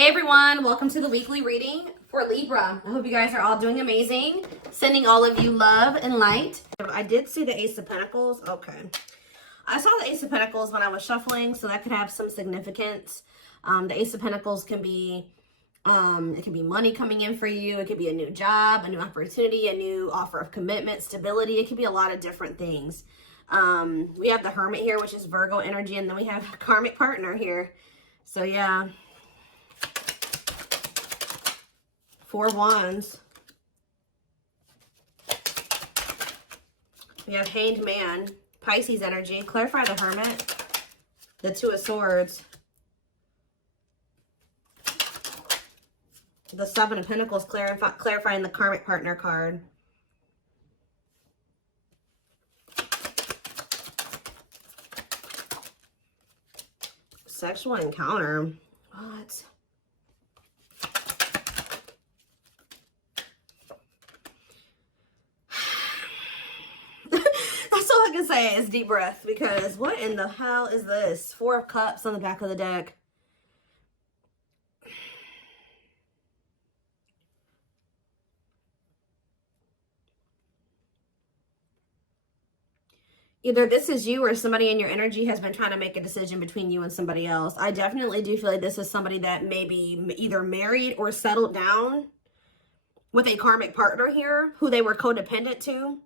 Hey everyone, welcome to the weekly reading for Libra. I hope you guys are all doing amazing. Sending all of you love and light. I did see the Ace of Pentacles. Okay. I saw the Ace of Pentacles when I was shuffling, so that could have some significance. The Ace of Pentacles can be, it can be money coming in for you. It could be a new job, a new opportunity, a new offer of commitment, stability. It could be a lot of different things. We have the Hermit here, which is Virgo energy, and then we have a karmic partner here. So yeah. 4 Wands. We have Hanged Man, Pisces energy. Clarify the Hermit. The 2 of Swords. The 7 of Pentacles, clarifying the karmic partner card. Sexual encounter. What? That's all I can say is deep breath, because what in the hell is this? 4 of Cups on the back of the deck. Either this is you or somebody in your energy has been trying to make a decision between you and somebody else. I definitely do feel like this is somebody that may be either married or settled down with a karmic partner here who they were codependent to.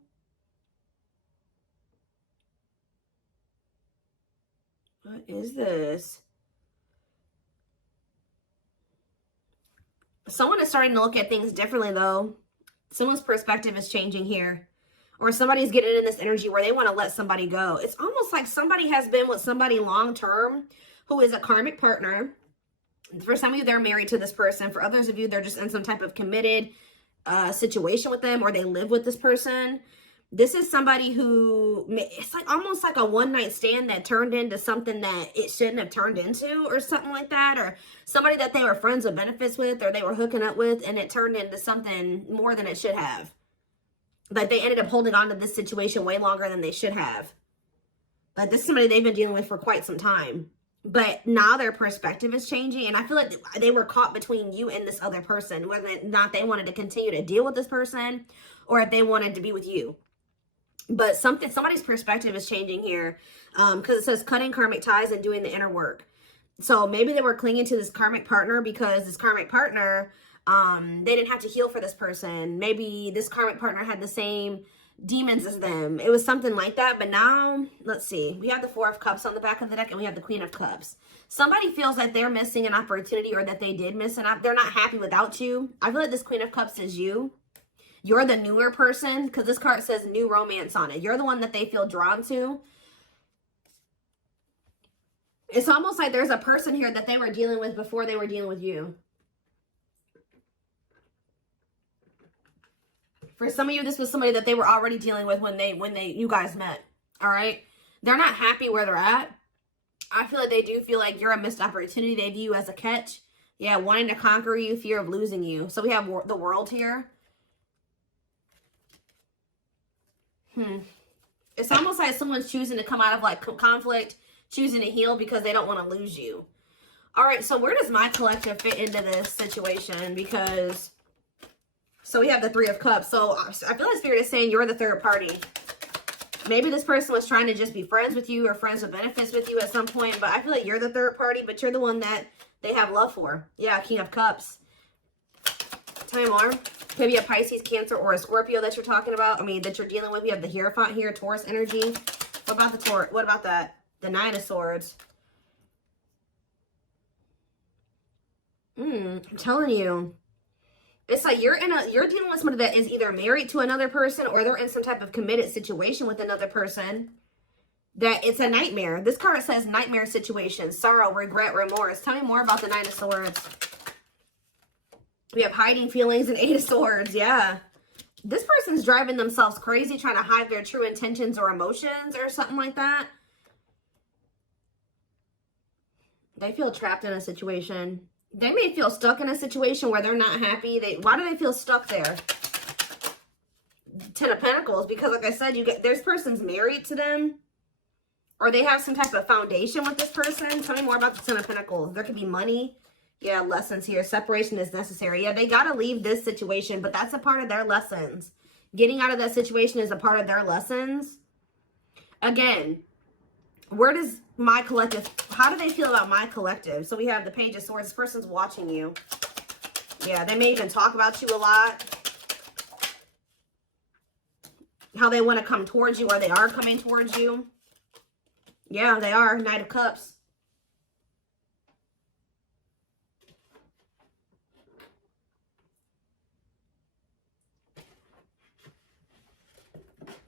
What is this? Someone is starting to look at things differently, though. Someone's perspective is changing here. Or somebody's getting in this energy where they want to let somebody go. It's almost like somebody has been with somebody long-term who is a karmic partner. For some of you, they're married to this person. For others of you, they're just in some type of committed situation with them, or they live with this person. This is somebody who, it's like almost like a one-night stand that turned into something that it shouldn't have turned into, or something like that. Or somebody that they were friends with benefits with, or they were hooking up with, and it turned into something more than it should have. Like they ended up holding on to this situation way longer than they should have. Like this is somebody they've been dealing with for quite some time. But now their perspective is changing. And I feel like they were caught between you and this other person. Whether or not they wanted to continue to deal with this person, or if they wanted to be with you. But somebody's perspective is changing here. Because it says cutting karmic ties and doing the inner work. So maybe they were clinging to this karmic partner because this karmic partner, they didn't have to heal for this person. Maybe this karmic partner had the same demons as them. It was something like that. But now, let's see. We have the 4 of Cups on the back of the deck, and we have the Queen of Cups. Somebody feels like they're missing an opportunity, or that they did miss an opportunity. They're not happy without you. I feel like this Queen of Cups is you. You're the newer person, because this card says new romance on it. You're the one that they feel drawn to. It's almost like there's a person here that they were dealing with before they were dealing with you. For some of you, this was somebody that they were already dealing with when you guys met. All right? They're not happy where they're at. I feel like they do feel like you're a missed opportunity. They view you as a catch. Yeah, wanting to conquer you, fear of losing you. So we have the World here. It's almost like someone's choosing to come out of like conflict, choosing to heal because they don't want to lose you. All right, so where does my collective fit into this situation? Because, so we have the 3 of Cups. So I feel like Spirit is saying you're the third party. Maybe this person was trying to just be friends with you or friends with benefits with you at some point. But I feel like you're the third party, but you're the one that they have love for. Yeah, King of Cups. Tell me more. Could be a Pisces, Cancer, or a Scorpio that you're talking about. I mean, that you're dealing with. We have the Hierophant here, Taurus energy. What about the Taurus? What about that? The 9 of Swords. I'm telling you. It's like you're dealing with somebody that is either married to another person, or they're in some type of committed situation with another person. That it's a nightmare. This card says nightmare situation, sorrow, regret, remorse. Tell me more about the 9 of Swords. We have hiding feelings and 8 of Swords. Yeah. This person's driving themselves crazy, trying to hide their true intentions or emotions or something like that. They feel trapped in a situation. They may feel stuck in a situation where they're not happy. Why do they feel stuck there? 10 of Pentacles. Because like I said, this person's married to them. Or they have some type of foundation with this person. Tell me more about the 10 of Pentacles. There could be money Yeah, lessons here. Separation is necessary. Yeah, they got to leave this situation, but that's a part of their lessons. Getting out of that situation is a part of their lessons. Again, where does my collective, how do they feel about my collective? So we have the Page of Swords. This person's watching you. Yeah, they may even talk about you a lot. How they want to come towards you, or they are coming towards you. Yeah, they are. Knight of Cups.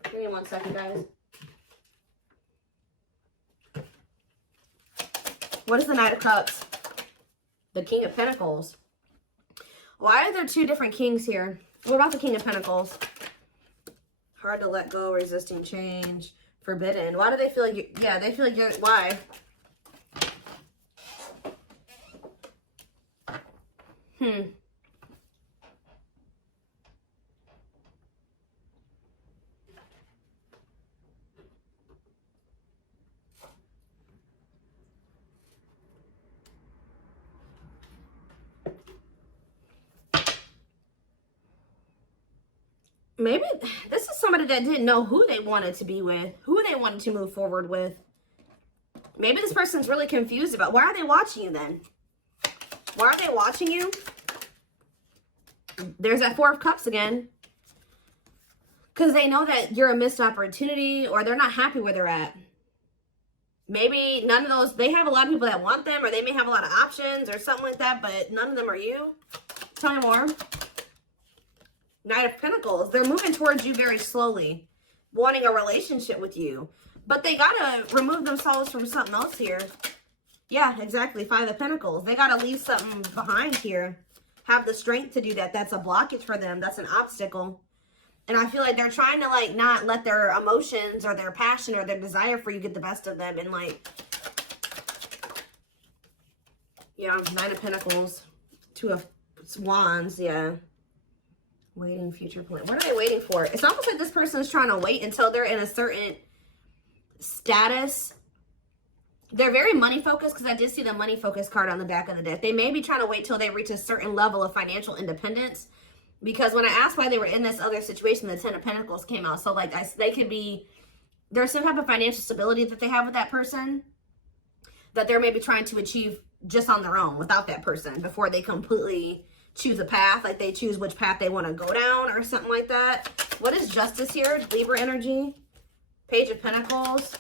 Give me 1 second, guys. What is the Knight of Cups? The King of Pentacles. Why are there two different kings here? What about the King of Pentacles? Hard to let go, resisting change, forbidden. Why do they feel like you, yeah, they feel like you're, why? Maybe this is somebody that didn't know who they wanted to be with, who they wanted to move forward with. Maybe this person's really confused about, why are they watching you then? Why are they watching you? There's that Four of Cups again. Because they know that you're a missed opportunity, or they're not happy where they're at. Maybe none of those, they have a lot of people that want them, or they may have a lot of options or something like that, but none of them are you. Tell me more. Knight of Pentacles. They're moving towards you very slowly, wanting a relationship with you. But they got to remove themselves from something else here. Yeah, exactly. Five of Pentacles. They got to leave something behind here. Have the strength to do that. That's a blockage for them. That's an obstacle. And I feel like they're trying to, like, not let their emotions or their passion or their desire for you get the best of them. And, like, yeah, Nine of Pentacles. Two of Wands, yeah. Waiting, future plan. What are they waiting for? It's almost like this person is trying to wait until they're in a certain status. They're very money focused, because I did see the money focused card on the back of the deck. They may be trying to wait till they reach a certain level of financial independence. Because when I asked why they were in this other situation, the Ten of Pentacles came out. So, like, they could be, there's some type of financial stability that they have with that person that they're maybe trying to achieve just on their own without that person before they completely choose a path. Like, they choose which path they want to go down or something like that. What is Justice here? Libra energy. Page of Pentacles.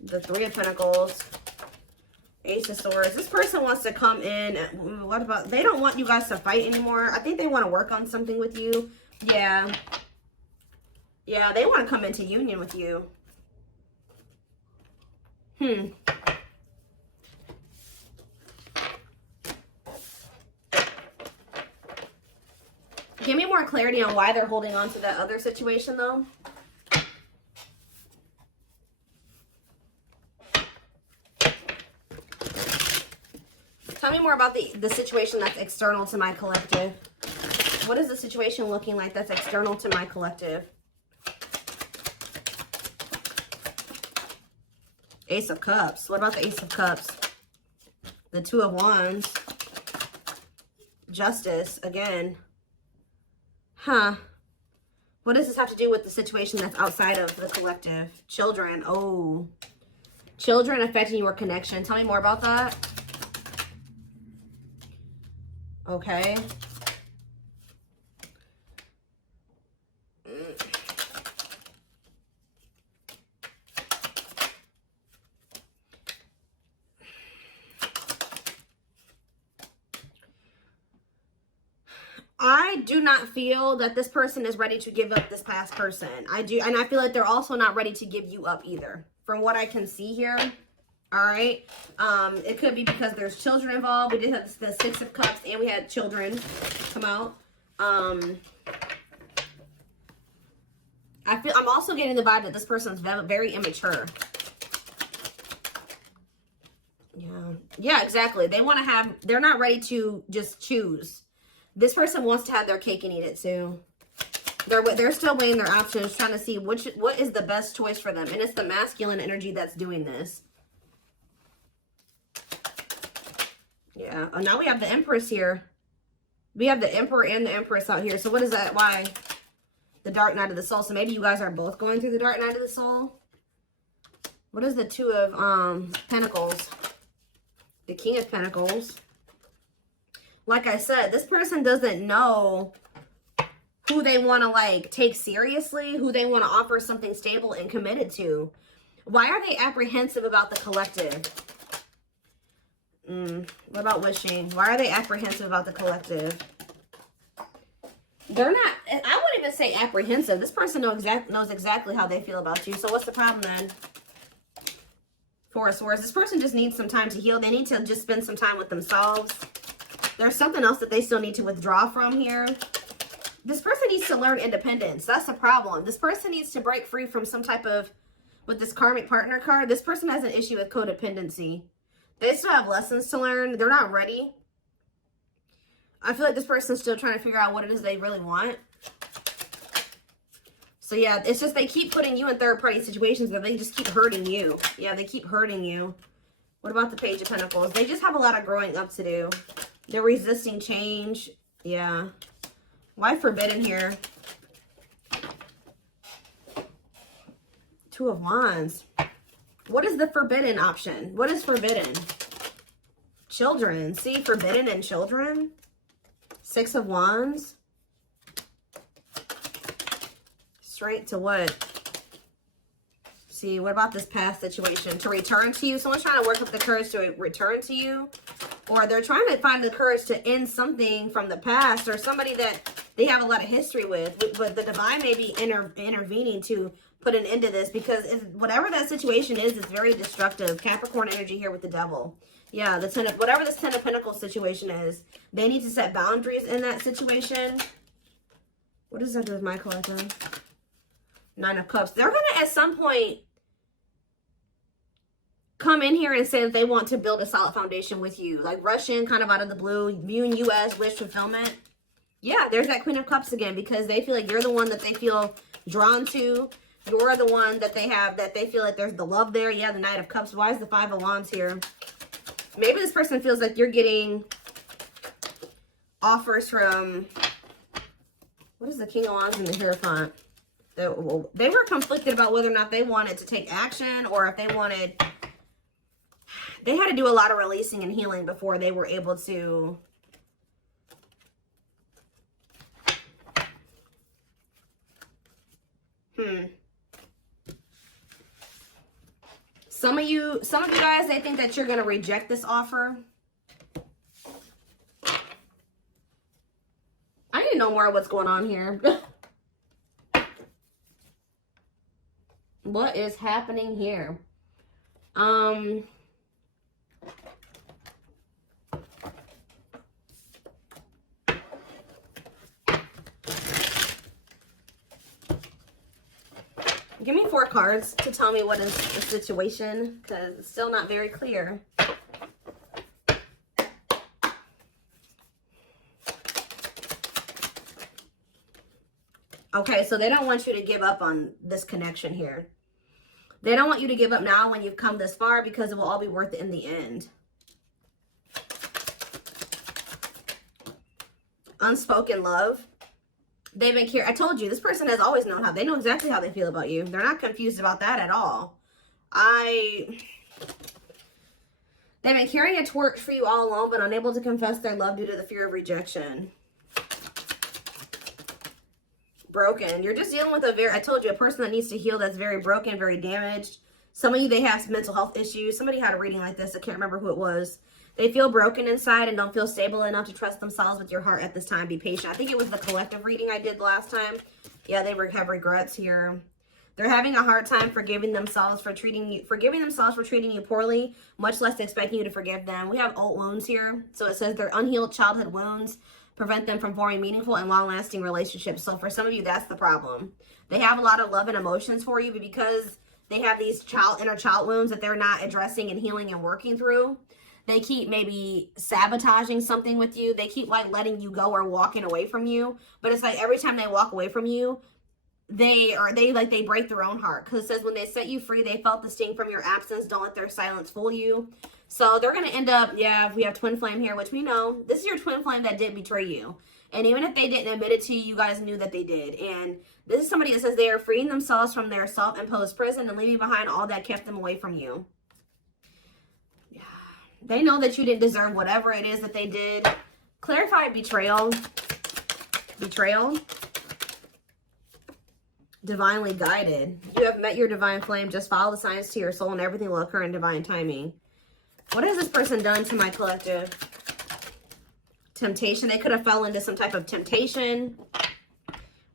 The Three of Pentacles. Ace of Swords. This person wants to come in. What about, they don't want you guys to fight anymore. I think they want to work on something with you. Yeah. Yeah, they want to come into union with you. Give me more clarity on why they're holding on to that other situation, though. Tell me more about the situation that's external to my collective. What is the situation looking like that's external to my collective? Ace of Cups. What about the Ace of Cups? The Two of Wands. Justice, again. What does this have to do with the situation that's outside of the collective? Children. Oh. Children affecting your connection. Tell me more about that. Okay. I do not feel that this person is ready to give up this past person. I do, and I feel like they're also not ready to give you up either, from what I can see here. All right. It could be because there's children involved. We did have the Six of Cups, and we had children come out. I'm also getting the vibe that this person's very immature. Yeah, exactly. They want to have, they're not ready to just choose. This person wants to have their cake and eat it too. They're still weighing their options, trying to see what is the best choice for them. And it's the masculine energy that's doing this. Yeah. Oh, now we have the Empress here. We have the Emperor and the Empress out here. So what is that? Why? The Dark Night of the Soul. So maybe you guys are both going through the Dark Night of the Soul. What is the Two of Pentacles? The King of Pentacles. Like I said, this person doesn't know who they want to like take seriously, who they want to offer something stable and committed to. Why are they apprehensive about the collective? What about wishing? Why are they apprehensive about the collective? They're not, I wouldn't even say apprehensive. This person knows exactly how they feel about you. So what's the problem then? Four of Swords. This person just needs some time to heal. They need to just spend some time with themselves. There's something else that they still need to withdraw from here. This person needs to learn independence. That's the problem. This person needs to break free from some type of, with this karmic partner card, this person has an issue with codependency. They still have lessons to learn. They're not ready. I feel like this person's still trying to figure out what it is they really want. So yeah, it's just they keep putting you in third-party situations where they just keep hurting you. Yeah, they keep hurting you. What about the Page of Pentacles? They just have a lot of growing up to do. They're resisting change. Yeah. Why forbidden here? Two of Wands. What is the forbidden option? What is forbidden? Children. See, forbidden and children. Six of Wands. Straight to what? See, what about this past situation? To return to you. Someone's trying to work up the courage to return to you. Or they're trying to find the courage to end something from the past. Or somebody that they have a lot of history with. But the divine may be intervening to put an end to this. Because whatever that situation is, it's very destructive. Capricorn energy here with the Devil. Yeah, the Ten of, whatever this Ten of Pentacles situation is, they need to set boundaries in that situation. What does that do with my collective? Nine of Cups. They're going to, at some point, come in here and say that they want to build a solid foundation with you. Like rush in kind of out of the blue. You and you as wish fulfillment. Yeah, there's that Queen of Cups again. Because they feel like you're the one that they feel drawn to. You're the one that they have, that they feel like there's the love there. Yeah, the Knight of Cups. Why is the Five of Wands here? Maybe this person feels like you're getting offers from, what is the King of Wands and the Hierophant? They were conflicted about whether or not they wanted to take action or if they wanted, they had to do a lot of releasing and healing before they were able to Some of you guys, they think that you're going to reject this offer. I need to know more of what's going on here. What is happening here? Give me 4 cards to tell me what is the situation, because it's still not very clear. Okay, so they don't want you to give up on this connection here. They don't want you to give up now when you've come this far, because it will all be worth it in the end. Unspoken love. They've been I told you, this person has always known how. They know exactly how they feel about you. They're not confused about that at all. They've been carrying a torch for you all along, but unable to confess their love due to the fear of rejection. Broken. You're just dealing with I told you, a person that needs to heal, that's very broken, very damaged. Some of you, they have some mental health issues. Somebody had a reading like this. I can't remember who it was. They feel broken inside and don't feel stable enough to trust themselves with your heart at this time. Be patient. I think it was the collective reading I did last time. Yeah, they have regrets here. They're having a hard time forgiving themselves for treating you poorly, much less expecting you to forgive them. We have old wounds here. So it says their unhealed childhood wounds prevent them from forming meaningful and long-lasting relationships. So for some of you, that's the problem. They have a lot of love and emotions for you, but because they have these inner child wounds that they're not addressing and healing and working through, they keep maybe sabotaging something with you. They keep like letting you go or walking away from you. But it's like every time they walk away from you, they break their own heart. Because it says when they set you free, they felt the sting from your absence. Don't let their silence fool you. So they're going to end up, yeah, we have twin flame here, which we know. This is your twin flame that did betray you. And even if they didn't admit it to you, you guys knew that they did. And this is somebody that says they are freeing themselves from their self-imposed prison and leaving behind all that kept them away from you. Yeah. They know that you didn't deserve whatever it is that they did. Clarify betrayal. Betrayal. Divinely guided. You have met your divine flame. Just follow the signs to your soul and everything will occur in divine timing. What has this person done to my collective? Temptation. They could have fell into some type of temptation.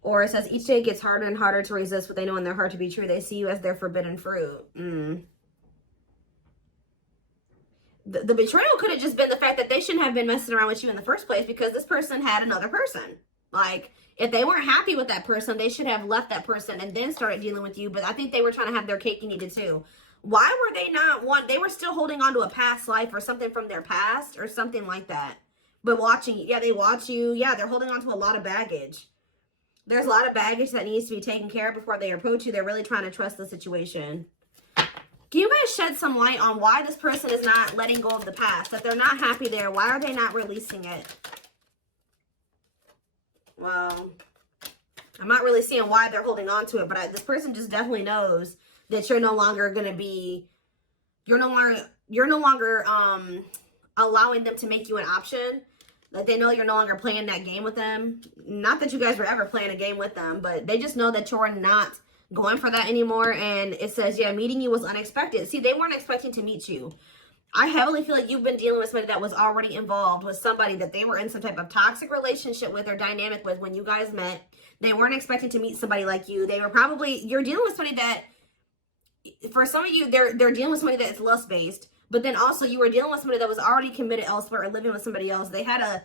Or it says each day gets harder and harder to resist what they know in their heart to be true. They see you as their forbidden fruit. The betrayal could have just been the fact that they shouldn't have been messing around with you in the first place because this person had another person. Like, if they weren't happy with that person, they should have left that person and then started dealing with you. But I think they were trying to have their cake and eat it too. Why were they not they were still holding on to a past life or something from their past or something like that. But watching, yeah, they watch you. Yeah, they're holding on to a lot of baggage. There's a lot of baggage that needs to be taken care of before they approach you. They're really trying to trust the situation. Can you guys shed some light on why this person is not letting go of the past? That they're not happy there. Why are they not releasing it? Well, I'm not really seeing why they're holding on to it, but this person just definitely knows that you're no longer going to be, you're no longer allowing them to make you an option. Like, they know you're no longer playing that game with them. Not that you guys were ever playing a game with them, but they just know that you're not going for that anymore. And it says, yeah, meeting you was unexpected. See, they weren't expecting to meet you. I heavily feel like you've been dealing with somebody that was already involved with somebody that they were in some type of toxic relationship with or dynamic with when you guys met. They weren't expecting to meet somebody like you. They were probably, you're dealing with somebody that, for some of you, they're dealing with somebody that's lust-based. But then also you were dealing with somebody that was already committed elsewhere or living with somebody else. They had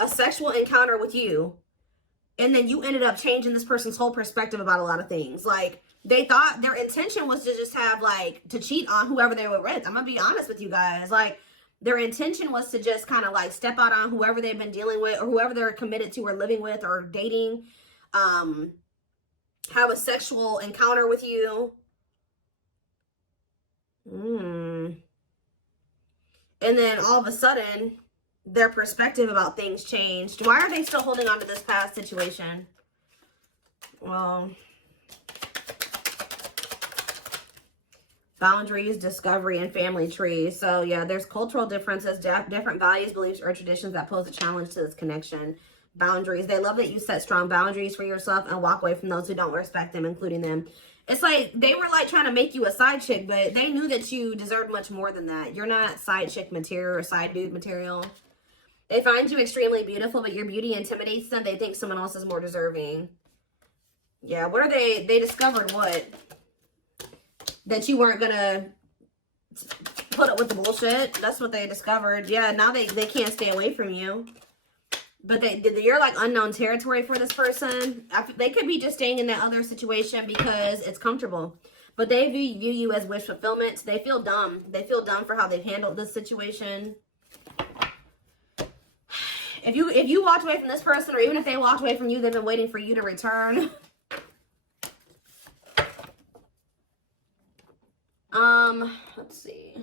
a sexual encounter with you. And then you ended up changing this person's whole perspective about a lot of things. Like, they thought their intention was to just have, like, to cheat on whoever they were with. I'm going to be honest with you guys. Like, their intention was to just kind of, like, step out on whoever they've been dealing with or whoever they're committed to or living with or dating. Have a sexual encounter with you. And then all of a sudden, their perspective about things changed. Why are they still holding on to this past situation? Well, boundaries, discovery, and family trees. So yeah, there's cultural differences, different values, beliefs, or traditions that pose a challenge to this connection. Boundaries. They love that you set strong boundaries for yourself and walk away from those who don't respect them, including them. It's like they were like trying to make you a side chick, but they knew that you deserved much more than that. You're not side chick material or side dude material. They find you extremely beautiful, but your beauty intimidates them. They think someone else is more deserving. Yeah, what are they? They discovered what? That you weren't going to put up with the bullshit. That's what they discovered. Yeah, now they can't stay away from you. But you're like unknown territory for this person. They could be just staying in that other situation because it's comfortable. But they view you as wish fulfillment. They feel dumb. They feel dumb for how they've handled this situation. If you walked away from this person, or even if they walked away from you, they've been waiting for you to return. Let's see.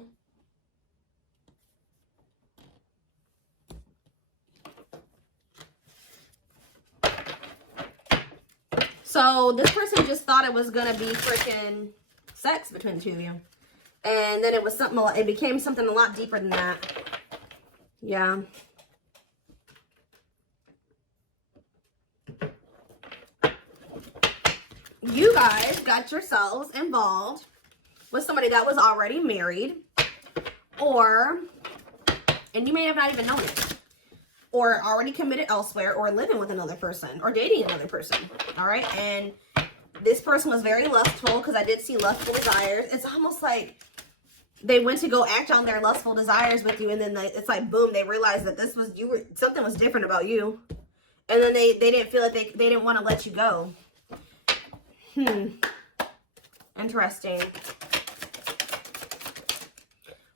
So this person just thought it was gonna be freaking sex between the two of you, and then it was something. It became something a lot deeper than that. Yeah. You guys got yourselves involved with somebody that was already married, and you may have not even known it, or already committed elsewhere, or living with another person, or dating another person, all right? And this person was very lustful, because I did see lustful desires. It's almost like they went to go act on their lustful desires with you, and then it's like, boom, they realized that something was different about you, and then they didn't feel like they didn't want to let you go. Interesting.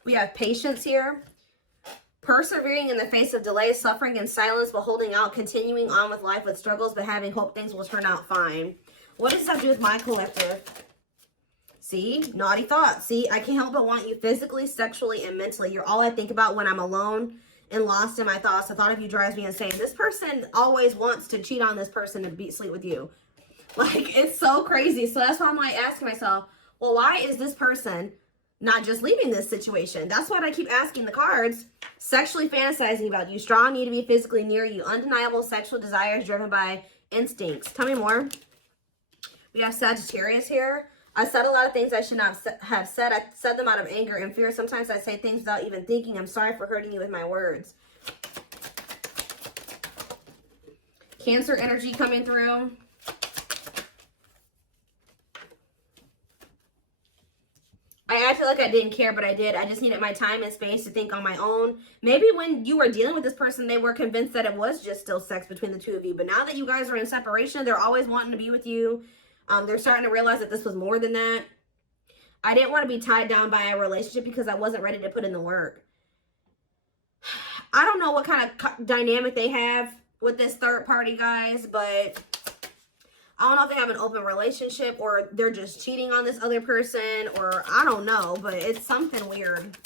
We have patience here. Persevering in the face of delay, suffering, and silence, while holding out, continuing on with life with struggles, but having hope things will turn out fine. What does that do with my collective? See, naughty thoughts. See, I can't help but want you physically, sexually, and mentally. You're all I think about when I'm alone and lost in my thoughts. The thought of you drives me insane. This person always wants to cheat on this person and sleep with you. Like, it's so crazy. So that's why I'm like asking myself, well, why is this person not just leaving this situation? That's what I keep asking the cards. Sexually fantasizing about you. Strong need to be physically near you. Undeniable sexual desires driven by instincts. Tell me more. We have Sagittarius here. I said a lot of things I should not have said. I said them out of anger and fear. Sometimes I say things without even thinking. I'm sorry for hurting you with my words. Cancer energy coming through. I acted like I didn't care, but I did. I just needed my time and space to think on my own. Maybe when you were dealing with this person, they were convinced that it was just still sex between the two of you. But now that you guys are in separation, they're always wanting to be with you. They're starting to realize that this was more than that. I didn't want to be tied down by a relationship because I wasn't ready to put in the work. I don't know what kind of dynamic they have with this third party, guys, but I don't know if they have an open relationship or they're just cheating on this other person, or I don't know, but it's something weird.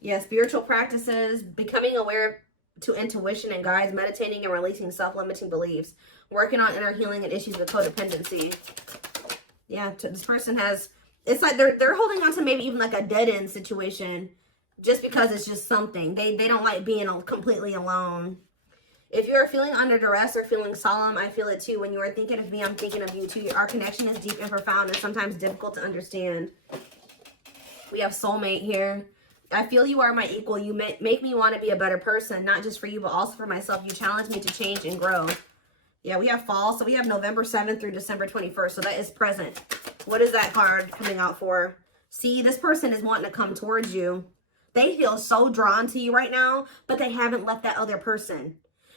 Yeah, spiritual practices, becoming aware to intuition and guides, meditating and releasing self-limiting beliefs, working on inner healing and issues with codependency. Yeah, this person has, it's like they're holding on to maybe even like a dead-end situation just because it's just something. They don't like being completely alone. If you're feeling under duress or feeling solemn, I feel it too. When you are thinking of me, I'm thinking of you too. Our connection is deep and profound and sometimes difficult to understand. We have soulmate here. I feel you are my equal. You make me want to be a better person, not just for you, but also for myself. You challenge me to change and grow. Yeah, we have fall. So we have November 7th through December 21st. So that is present. What is that card coming out for? See, this person is wanting to come towards you. They feel so drawn to you right now, but they haven't left that other person.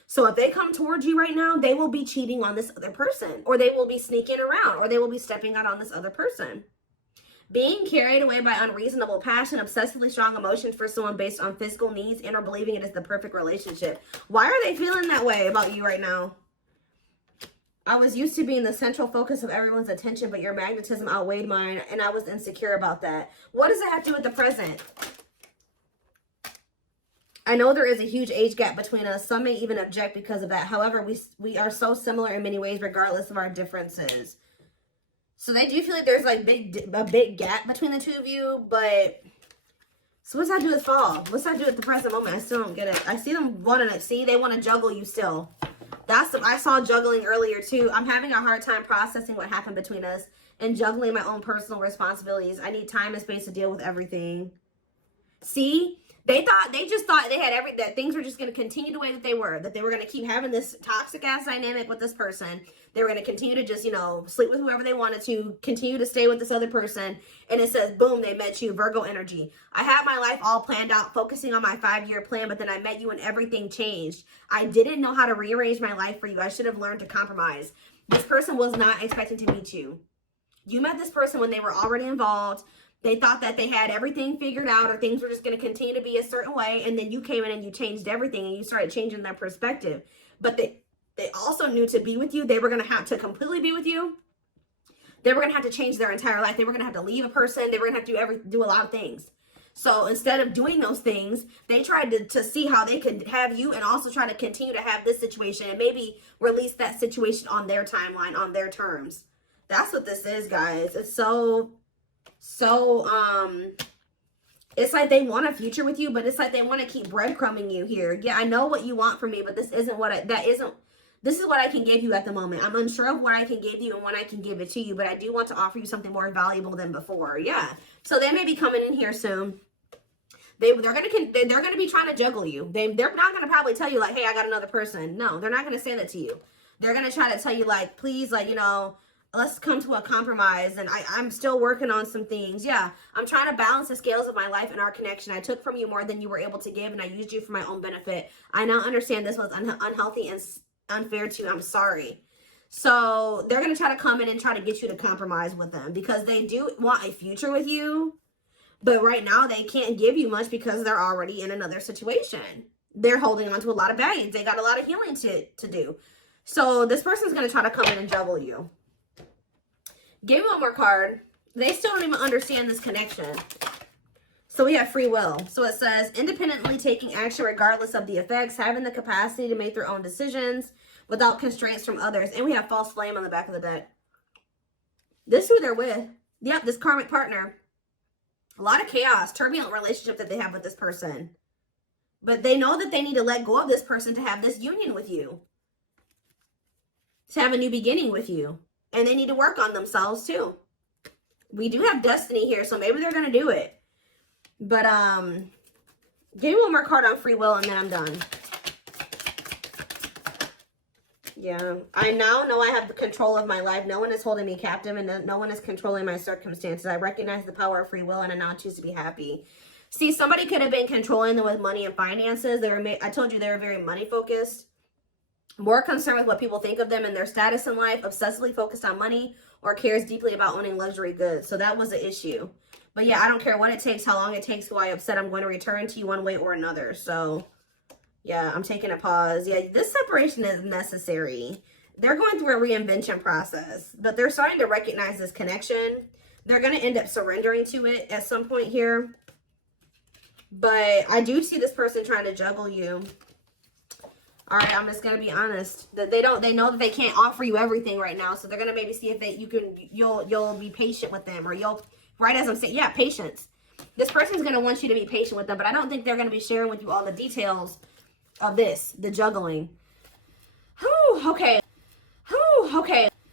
So if they come towards you right now, they will be cheating on this other person, or they will be sneaking around, or they will be stepping out on this other person. Being carried away by unreasonable passion, obsessively strong emotions for someone based on physical needs, and or believing it is the perfect relationship. Why are they feeling that way about you right now? I was used to being the central focus of everyone's attention, but your magnetism outweighed mine, and I was insecure about that. What does it have to do with the present? I know there is a huge age gap between us. Some may even object because of that. However, we are so similar in many ways, regardless of our differences. So they do feel like there's like a big gap between the two of you, but so what's that do with fall? What's that do with the present moment? I still don't get it. I see them wanting to see, they want to juggle you still. I saw juggling earlier too. I'm having a hard time processing what happened between us and juggling my own personal responsibilities. I need time and space to deal with everything. See? They just thought they had that things were just going to continue the way that they were going to keep having this toxic ass dynamic with this person. They were going to continue to just, sleep with whoever they wanted to, continue to stay with this other person. And it says, boom, they met you, Virgo energy. I had my life all planned out, focusing on my 5-year plan, but then I met you and everything changed. I didn't know how to rearrange my life for you. I should have learned to compromise. This person was not expecting to meet you. You met this person when they were already involved. They thought that they had everything figured out, or things were just going to continue to be a certain way. And then you came in and you changed everything, and you started changing their perspective. But they also knew to be with you, they were going to have to completely be with you. They were going to have to change their entire life. They were going to have to leave a person. They were going to have to do a lot of things. So instead of doing those things, they tried to see how they could have you and also try to continue to have this situation and maybe release that situation on their timeline, on their terms. That's what this is, guys. It's so it's like they want a future with you, but it's like they want to keep breadcrumbing you here. Yeah, I know what you want from me, but this isn't this is what I can give you at the moment. I'm unsure of what I can give you and when I can give it to you, but I do want to offer you something more valuable than before. Yeah. So they may be coming in here soon. They're gonna be trying to juggle you. They're not gonna probably tell you like, hey, I got another person. No, they're not gonna say that to you. They're gonna try to tell you like, please, like, let's come to a compromise, and I'm still working on some things. Yeah, I'm trying to balance the scales of my life and our connection. I took from you more than you were able to give, and I used you for my own benefit. I now understand this was unhealthy and unfair to you. I'm sorry. So they're going to try to come in and try to get you to compromise with them because they do want a future with you. But right now they can't give you much because they're already in another situation. They're holding on to a lot of baggage. They got a lot of healing to do. So this person's going to try to come in and juggle you. Give me one more card. They still don't even understand this connection. So we have free will. So it says, independently taking action regardless of the effects, having the capacity to make their own decisions without constraints from others. And we have false flame on the back of the deck. This is who they're with. Yep, this karmic partner. A lot of chaos, turbulent relationship that they have with this person. But they know that they need to let go of this person to have this union with you. To have a new beginning with you. And they need to work on themselves too. We do have destiny here, so maybe they're going to do it. But, give me one more card on free will and then I'm done. Yeah, I now know I have the control of my life. No one is holding me captive and no one is controlling my circumstances. I recognize the power of free will and I now choose to be happy. See, somebody could have been controlling them with money and finances. I told you they were very money focused. More concerned with what people think of them and their status in life. Obsessively focused on money or cares deeply about owning luxury goods. So that was the issue. But yeah, I don't care what it takes, how long it takes, who I upset. I'm going to return to you one way or another. So yeah, I'm taking a pause. Yeah, this separation is necessary. They're going through a reinvention process, but they're starting to recognize this connection. They're going to end up surrendering to it at some point here. But I do see this person trying to juggle you. All right, I'm just going to be honest. That they know that they can't offer you everything right now, so they're going to maybe see if you'll be patient with them, or you'll, right as I'm saying, yeah, patience. This person's going to want you to be patient with them, but I don't think they're going to be sharing with you all the details of this, the juggling. Whew, okay.